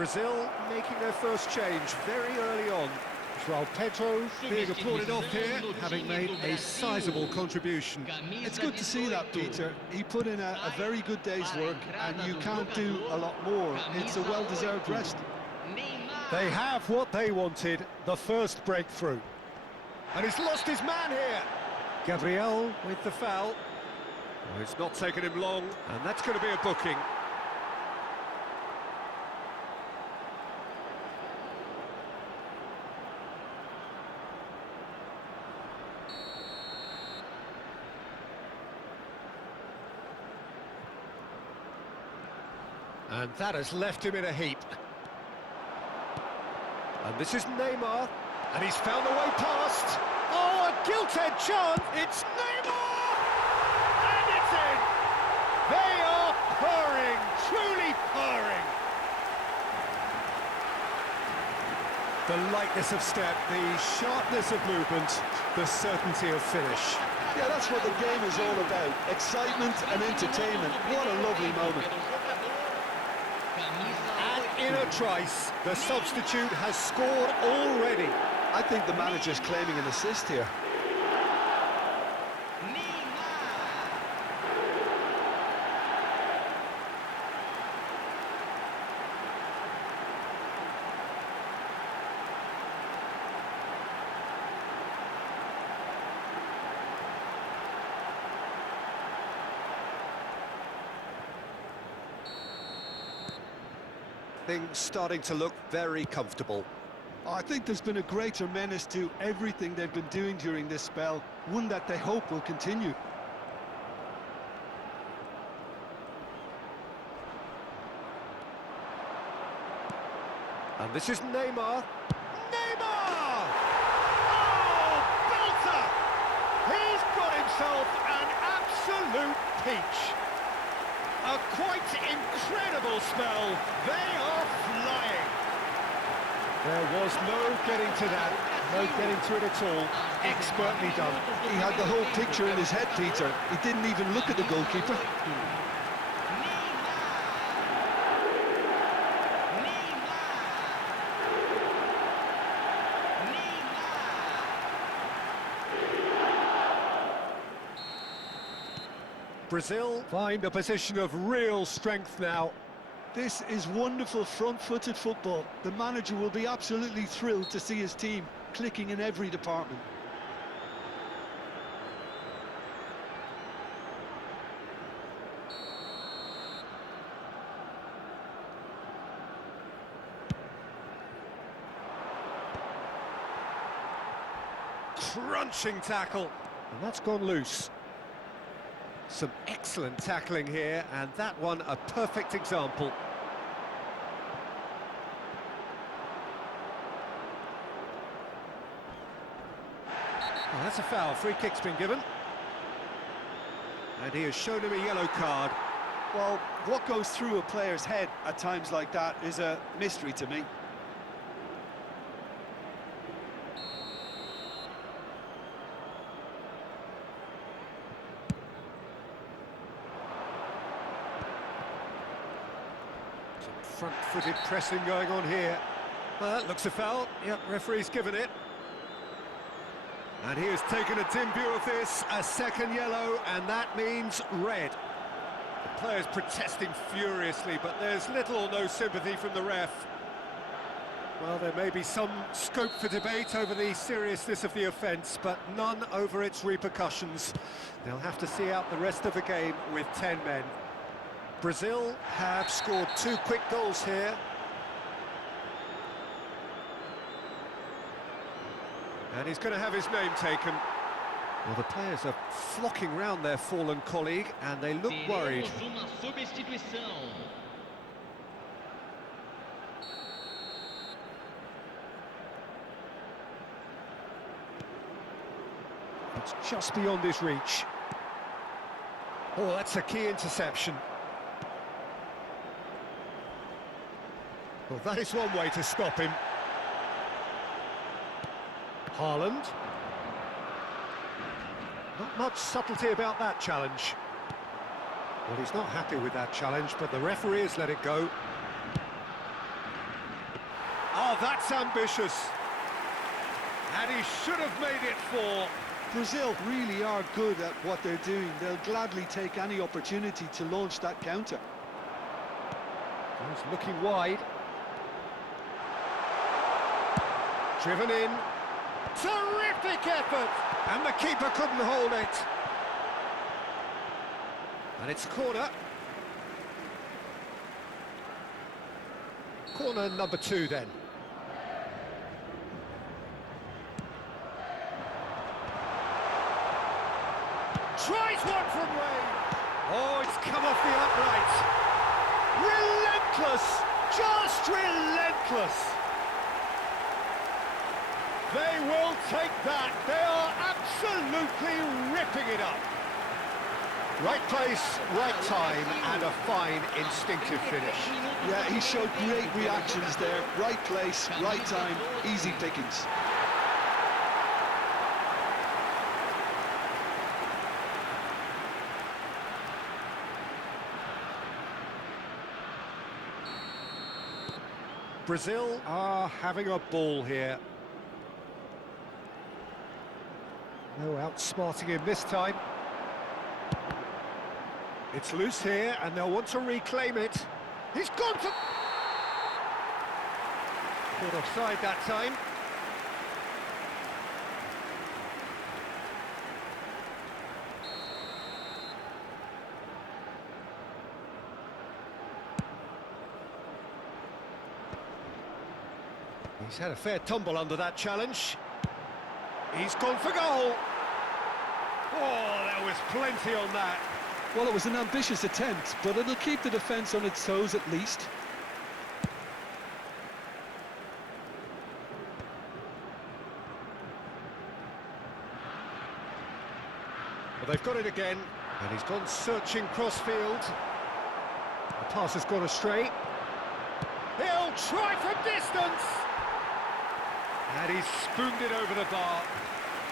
Brazil making their first change very early on. João Pedro being applauded off here, having made a sizable contribution. It's good to see that, Peter. He put in a very good day's work, and you can't do a lot more. It's a well-deserved rest. They have what they wanted, the first breakthrough. And he's lost his man here. Gabriel with the foul. Well, it's not taken him long, and that's going to be a booking. And that has left him in a heap. And this is Neymar, and he's found a way past. Oh, a gilt-edged chance! It's Neymar! And it's in! They are purring, truly purring. The lightness of step, the sharpness of movement, the certainty of finish. Yeah, that's what the game is all about. Excitement and entertainment. What a lovely moment. And in a trice, the substitute has scored already. I think the manager's claiming an assist here. Things starting to look very comfortable. I think there's been a greater menace to everything they've been doing during this spell, one that they hope will continue. And this is Neymar. Neymar! Oh, belter! He's got himself an absolute peach. A quite incredible spell. They are flying. There was no getting to that, no getting to it at all. Expertly done. He had the whole picture in his head, Peter. He didn't even look at the goalkeeper. Brazil find a position of real strength now. This is wonderful front-footed football. The manager will be absolutely thrilled to see his team clicking in every department. Crunching tackle, and that's gone loose. Some excellent tackling here, and that one a perfect example. Oh, that's a foul. Free kick's been given. And he has shown him a yellow card. Well, what goes through a player's head at times like that is a mystery to me. Front-footed pressing going on here. Well, that looks a foul. Yep, referee's given it. And he has taken a dim view of this, a second yellow, and that means red. The player's protesting furiously, but there's little or no sympathy from the ref. Well, there may be some scope for debate over the seriousness of the offence, but none over its repercussions. They'll have to see out the rest of the game with 10 men. Brazil have scored 2 quick goals here. And he's going to have his name taken. Well, the players are flocking round their fallen colleague, and they look worried. It's just beyond his reach. Oh, that's a key interception. Well, that is one way to stop him. Haaland. Not much subtlety about that challenge. Well, he's not happy with that challenge, but the referee has let it go. that's ambitious. And he should have made it 4. Brazil really are good at what they're doing. They'll gladly take any opportunity to launch that counter. He's looking wide. Driven in. Terrific effort! And the keeper couldn't hold it. And it's corner. Corner number 2 then. Tries one from range. Oh, it's come off the upright. Relentless! Just relentless! They will take that. They are absolutely ripping it up. Right place, right time, and a fine instinctive finish. Yeah, he showed great reactions there. Right place, right time, easy pickings. Brazil are having a ball here. No outsmarting him this time. It's loose here, and they'll want to reclaim it. He's gone to... Caught offside that time. He's had a fair tumble under that challenge. He's gone for goal. Oh, there was plenty on that. Well, it was an ambitious attempt, but it'll keep the defence on its toes at least. Well, they've got it again, and he's gone searching crossfield. The pass has gone astray. He'll try from distance! And he's spooned it over the bar.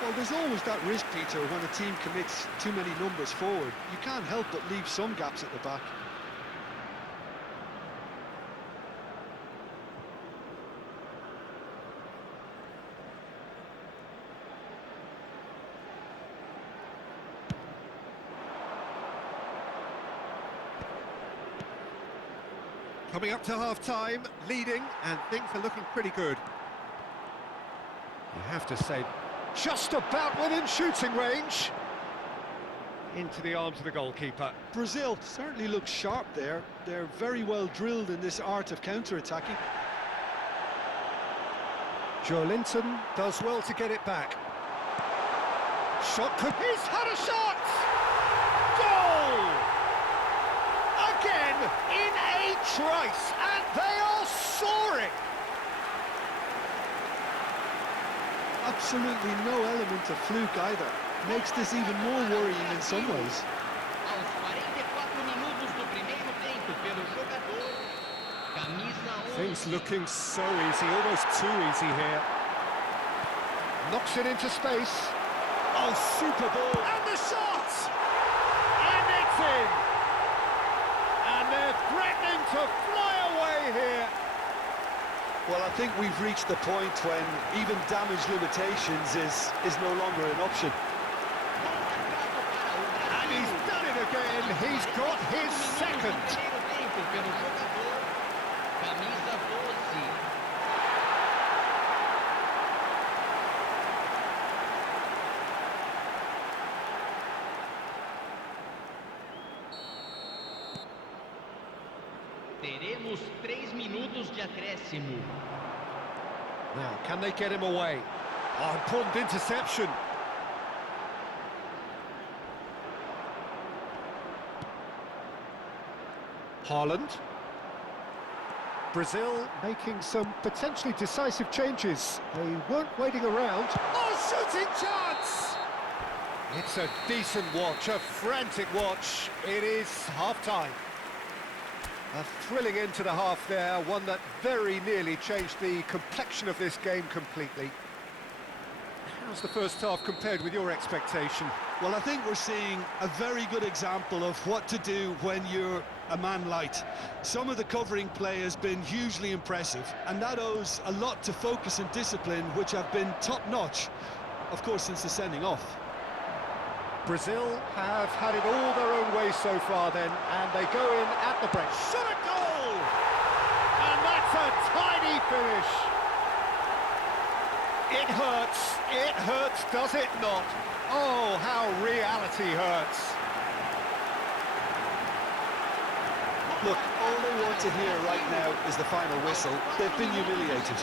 Well, there's always that risk, Peter, when a team commits too many numbers forward. You can't help but leave some gaps at the back. Coming up to half-time, leading, and things are looking pretty good. You have to say, just about within shooting range. Into the arms of the goalkeeper. Brazil certainly looks sharp there. They're very well drilled in this art of counter-attacking. Joelinton does well to get it back. Shot could... He's had a shot! Goal! Again, in a trice, and they are soaring! Absolutely no element of fluke either. Makes this even more worrying in some ways. Things looking so easy, almost too easy here. Knocks it into space. Oh, super ball. And the shot! And it's in! And they're threatening to fly away here. Well, I think we've reached the point when even damage limitations is no longer an option. And he's done it again. He's got his second. Teremos 3 minutos de acréscimo. Now, can they get him away? Oh, important interception. Haaland. Brazil making some potentially decisive changes. They weren't waiting around. Oh, shooting chance! It's a decent watch, a frantic watch. It is half-time. A thrilling end to the half there, one that very nearly changed the complexion of this game completely. How's the first half compared with your expectation? Well, I think we're seeing a very good example of what to do when you're a man light. Some of the covering play has been hugely impressive, and that owes a lot to focus and discipline, which have been top-notch, of course, since the sending off. Brazil have had it all their own way so far then, and they go in at the break. Shot a goal! And that's a tiny finish. It hurts, does it not? Oh, how reality hurts. Look, all they want to hear right now is the final whistle. They've been humiliated.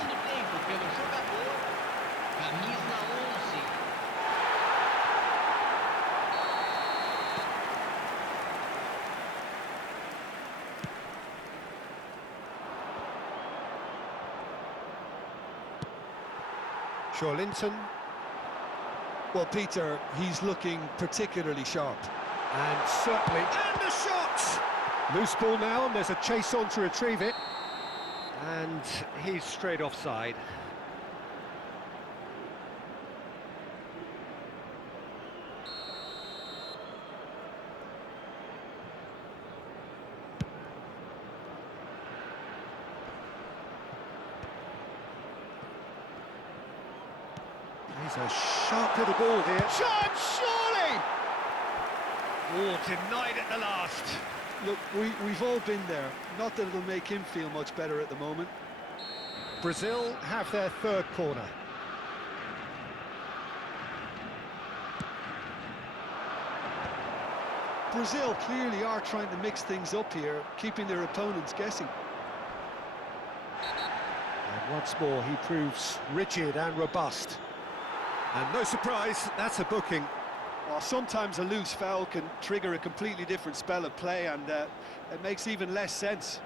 Linton. Well, Peter, he's looking particularly sharp. And certainly... And the shot! Loose ball now, and there's a chase on to retrieve it. And he's straight offside. He's a sharp little ball here. Shot, surely! Oh, denied at the last. Look, we've all been there. Not that it'll make him feel much better at the moment. Brazil have their third corner. Brazil clearly are trying to mix things up here, keeping their opponents guessing. And once more, he proves rigid and robust. And no surprise, that's a booking. Well, sometimes a loose foul can trigger a completely different spell of play, and it makes even less sense.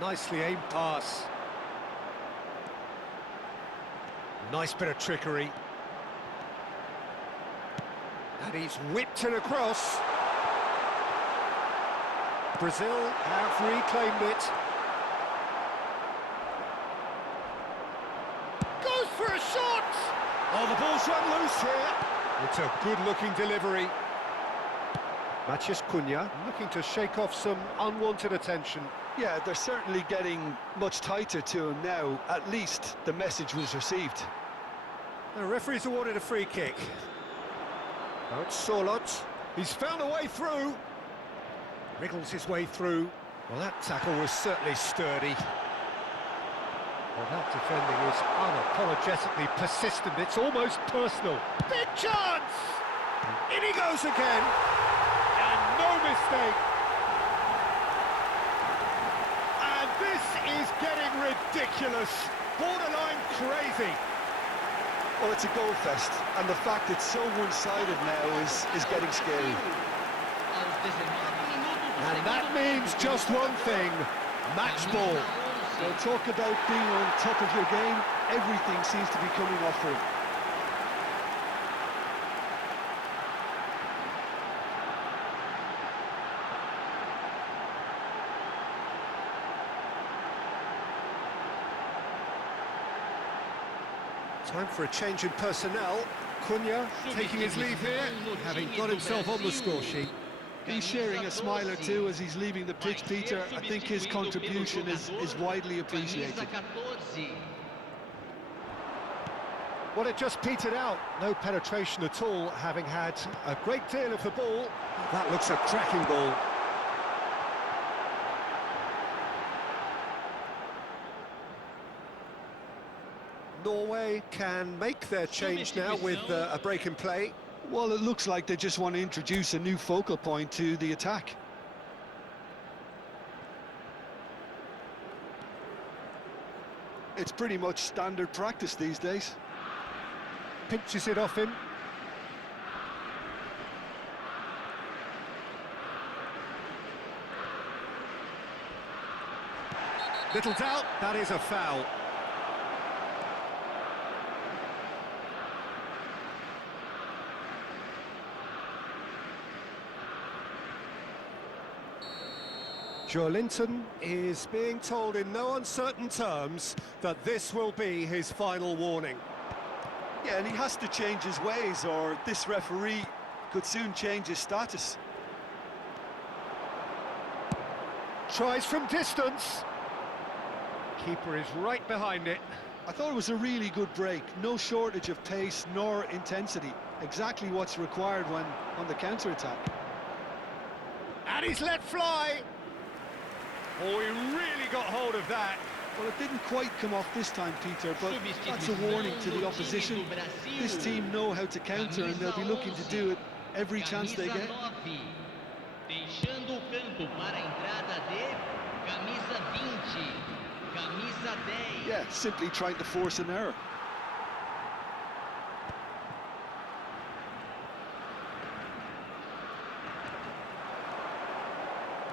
Nicely aimed pass. Nice bit of trickery. And he's whipped it across. Brazil have reclaimed it. Goes for a shot! Oh, the ball's run loose here. It's a good-looking delivery. Matheus Cunha looking to shake off some unwanted attention. Yeah, they're certainly getting much tighter to him now. At least the message was received. The referee's awarded a free kick. Oh, it's Sorlot. He's found a way through. Wriggles his way through. Well, that tackle was certainly sturdy. Well, that defending is unapologetically persistent. It's almost personal. Big chance! In he goes again. And no mistake. And this is getting ridiculous. Borderline crazy. Well, it's a goal fest, and the fact it's so one-sided now is getting scary. And that means just one thing, match ball. Well, talk about being on top of your game, everything seems to be coming off for him. Time for a change in personnel. Cunha taking his leave here, having got himself on the score sheet. He's sharing a smile or two as he's leaving the pitch, Peter. I think his contribution is widely appreciated. Well, it just petered out. No penetration at all, having had a great deal of the ball. That looks a cracking ball. Norway can make their change now with a break in play. Well, it looks like they just want to introduce a new focal point to the attack. It's pretty much standard practice these days. Pinches it off him. Little doubt, that is a foul. Joelinton is being told in no uncertain terms that this will be his final warning. Yeah, and he has to change his ways, or this referee could soon change his status. Tries from distance. Keeper is right behind it. I thought it was a really good break. No shortage of pace nor intensity. Exactly what's required when on the counter-attack. And he's let fly. Oh, he really got hold of that. Well, it didn't quite come off this time, Peter, but that's a warning to the opposition. This team know how to counter, and they'll be looking to do it every chance they get. Deixando o campo para a entrada de camisa 20, camisa 10. Yeah, simply trying to force an error.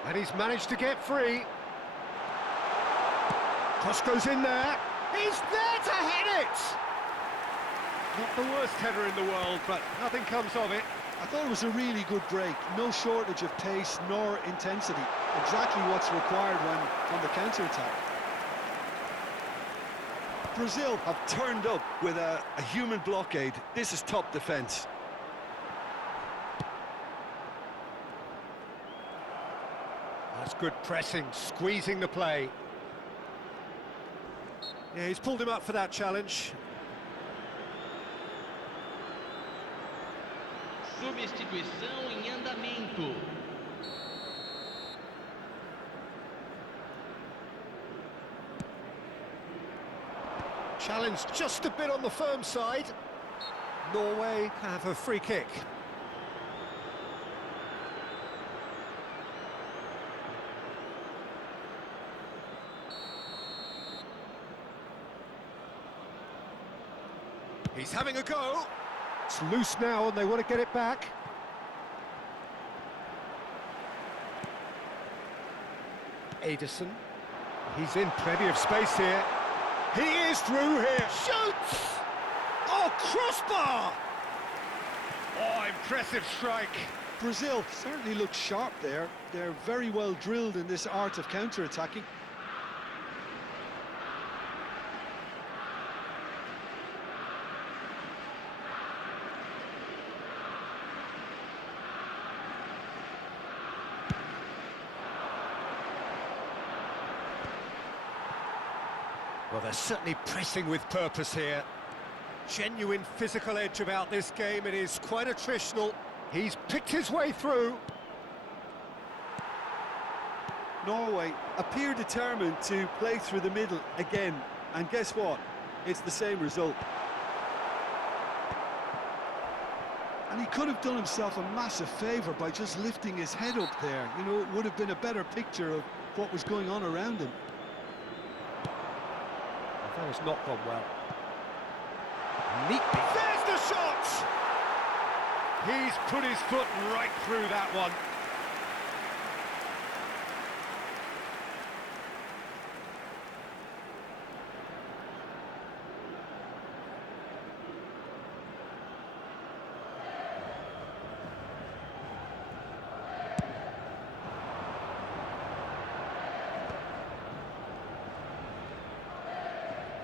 And he's managed to get free. Cross goes in there. He's there to head it! Not the worst header in the world, but nothing comes of it. I thought it was a really good break. No shortage of pace nor intensity. Exactly what's required when on the counter-attack. Brazil have turned up with a human blockade. This is top defence. That's good pressing, squeezing the play. Yeah, he's pulled him up for that challenge. Substituição em andamento. Challenge just a bit on the firm side. Norway have a free kick. He's having a go. It's loose now and they want to get it back. Ederson. He's in plenty of space here. He is through here. Shoots! Oh, crossbar! Oh, impressive strike. Brazil certainly looks sharp there. They're very well drilled in this art of counter-attacking. Well, they're certainly pressing with purpose here. Genuine physical edge about this game. It is quite attritional. He's picked his way through. Norway appear determined to play through the middle again. And guess what? It's the same result. And he could have done himself a massive favour by just lifting his head up there. You know, it would have been a better picture of what was going on around him. That has not gone well. Neat. There's the shot! He's put his foot right through that one.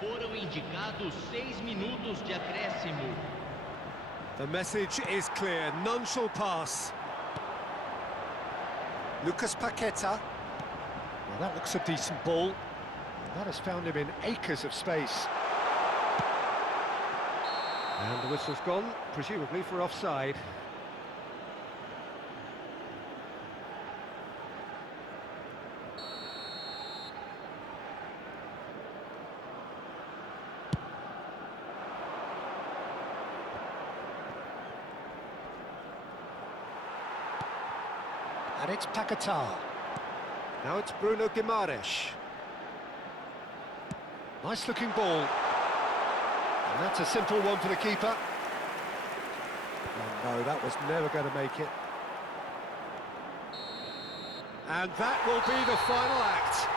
Foram indicados 6 minutos de acréscimo. The message is clear, none shall pass. Lucas Paqueta. Well, that looks a decent ball. And that has found him in acres of space. And the whistle's gone, presumably for offside. And it's Paquetá. Now it's Bruno Guimaraes. Nice looking ball. And that's a simple one for the keeper. Oh no, that was never going to make it. And that will be the final act.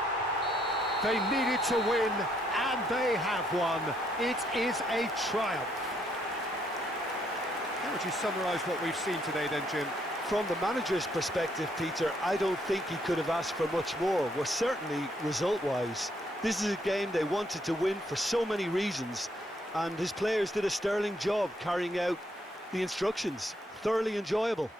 They needed to win, and they have won. It is a triumph. How would you summarise what we've seen today then, Jim? From the manager's perspective, Peter, I don't think he could have asked for much more. Well, certainly result-wise. This is a game they wanted to win for so many reasons, and his players did a sterling job carrying out the instructions. Thoroughly enjoyable.